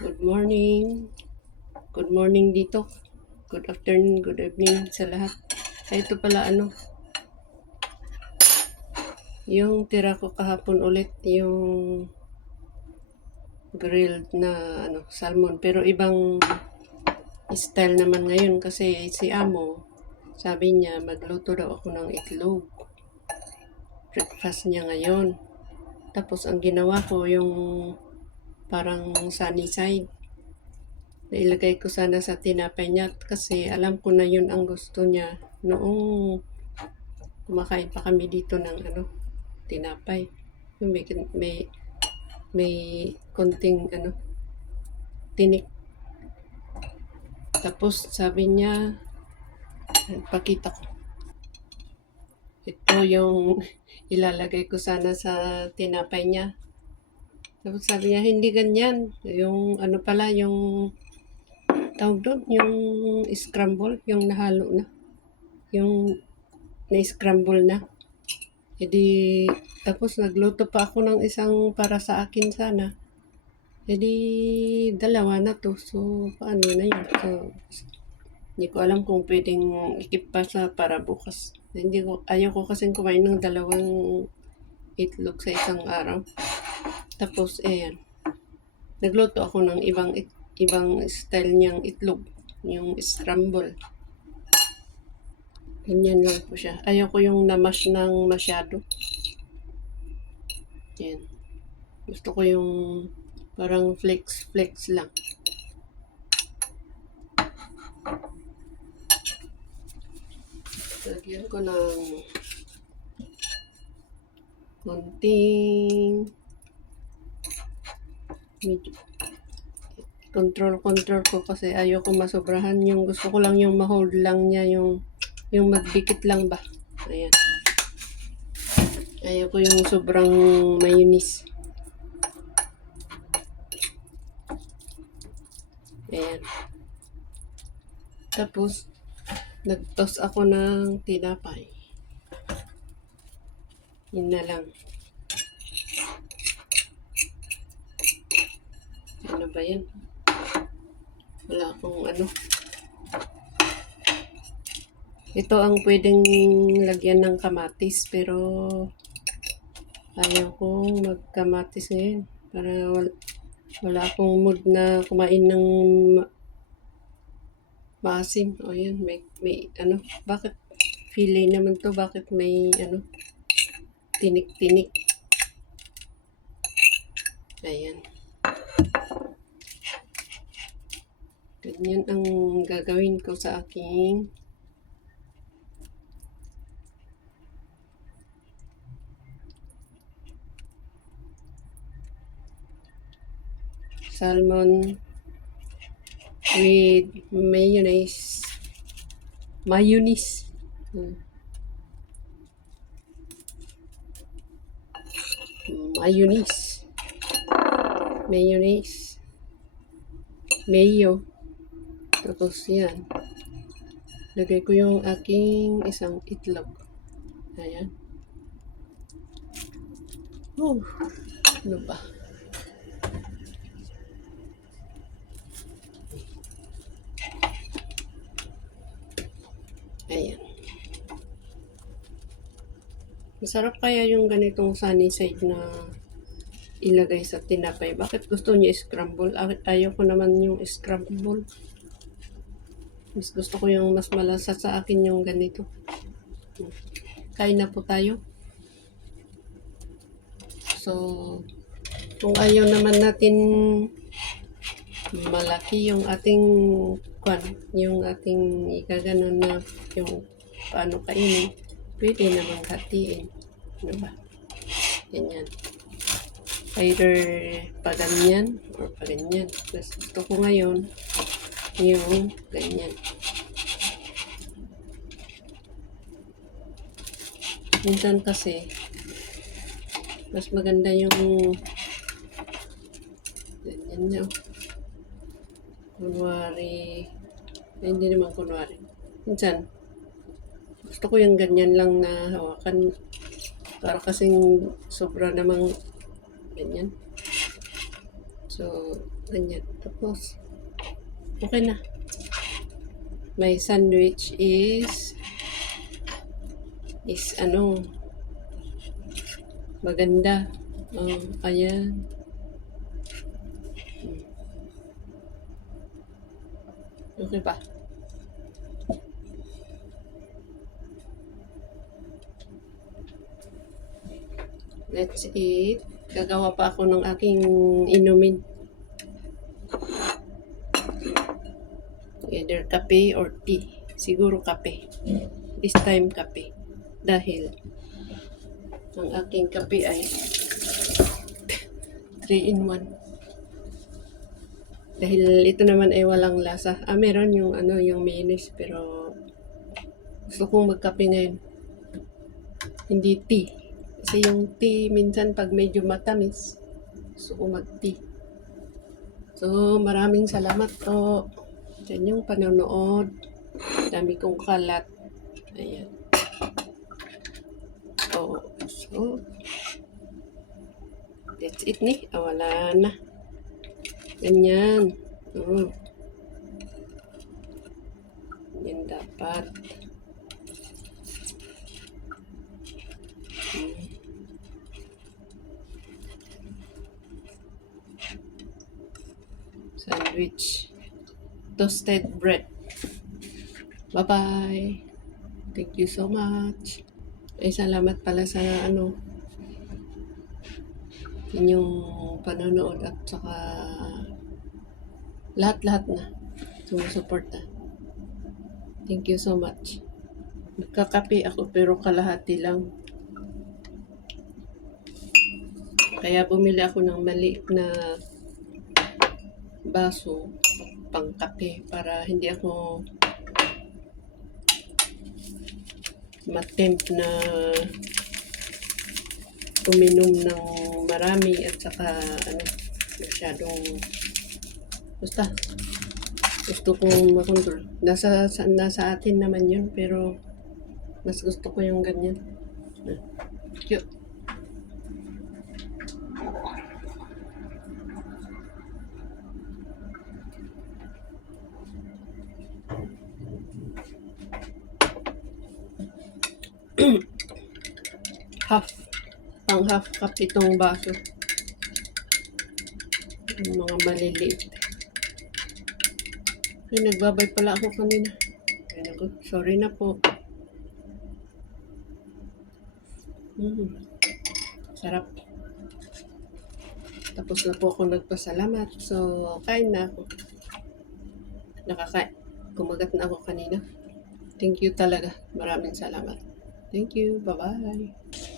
Good morning. Good morning dito. Good afternoon, good evening sa lahat. Ito pala yung tira ko kahapon ulit, yung grilled na salmon. Pero ibang style naman ngayon kasi si Amo, sabi niya magluto daw ako ng itlog. Breakfast niya ngayon. Tapos ang ginawa ko yung parang sunny side. Nailagay ko sana sa tinapay niya kasi alam ko na yun ang gusto niya noong kumakain pa kami dito ng tinapay. May, may, may konting tinik. Tapos sabi niya, pakita ko. Ito yung ilalagay ko sana sa tinapay niya. Tapos sabi niya, hindi ganyan. Yung pala, yung tawag doon, yung scramble, yung nahalo na. Yung na-scramble na. Edi, tapos nagluto pa ako ng isang para sa akin sana. Edi, dalawa na to. So, paano na yun? So, hindi ko alam kung pwedeng ikip pa sa para bukas. Ayaw ko kasing kumain ng dalawang itlog sa isang araw. Tapos, nagluto ako ng ibang style niyang itlog. Yung scramble. Ganyan lang po siya. Ayaw ko yung namash ng masyado. Yan. Gusto ko yung parang flex lang. Lagyan ko ng konting medyo control ko kasi ayoko masobrahan, yung gusto ko lang yung ma-hold lang niya, yung magdikit lang ba. Ayan. Ayoko yung sobrang mayonnaise. Ayan. Tapos nag-toss ako ng tinapay. Yun na lang. Ano ba yan? Wala akong Ito ang pwedeng lagyan ng kamatis, pero ayaw kong magkamatis ngayon. Para wala akong mood na kumain ng maasim. O yan, may bakit fillet naman to? Bakit may tinik-tinik? Ayan. Ganyan ang gagawin ko sa aking salmon with mayonnaise. Mayonnaise. Mayonnaise. Mayonnaise. Mayo. Tapos yan. Lagay ko yung aking isang itlog. Ayan. Ano ba? Ayan. Masarap kaya yung ganitong sunny side na ilagay sa tinapay. Bakit gusto niyo scramble? Ayaw ko naman yung scramble. Mas gusto ko yung mas malasa sa akin yung ganito. Kain na po tayo. So, kung ayaw naman natin malaki yung ating yung ating ikaganon na yung paano kainin, pwede namang hatiin. Ano ba? Ganyan. Either pa ganyan or pa ganyan. Mas gusto ko ngayon yung ganyan. Minsan kasi mas maganda yung ganyan nyo. Kunwari, hindi naman kunwari. Minsan, gusto ko yung ganyan lang na hawakan. Para kasing sobra namang ganyan. So, So, ganyan. Tapos, okay na. My sandwich is ano, maganda. Ayan. Okay ba? Let's eat. Gagawa pa ako ng aking inumin. Either kape or tea. Siguro kape. This time kape. Dahil ang aking kape ay 3-in-1. Dahil ito naman ay walang lasa. Meron yung yung mayonnaise, pero gusto kong magkape ngayon. Hindi tea. Kasi yung tea minsan pag medyo matamis, gusto ko mag-tea. So, maraming salamat po sa inyong panonood. Dami kong kalat. Ayan. So, that's it ni. Wala na. Ganyan. Yan dapat. Sandwich. Toasted bread. Bye-bye. Thank you so much. Salamat pala sa inyong panonood at saka lahat-lahat na sumusuporta. Thank you so much. Nagkakape ako pero kalahati lang. Kaya bumili ako ng maliit na baso pang kape para hindi ako matempt na uminom ng marami at saka masyadong basta gusto kong makontrol. Nasa atin naman yun, pero mas gusto ko yung ganyan. Cute. Pang half cup itong baso. Yung mga maliliit. Nagbabay pala ako kanina. Sorry na po. Sarap. Tapos na po ako nagpasalamat. So, kain na ako. Kumagat na ako kanina. Thank you talaga. Maraming salamat. Thank you. Bye-bye.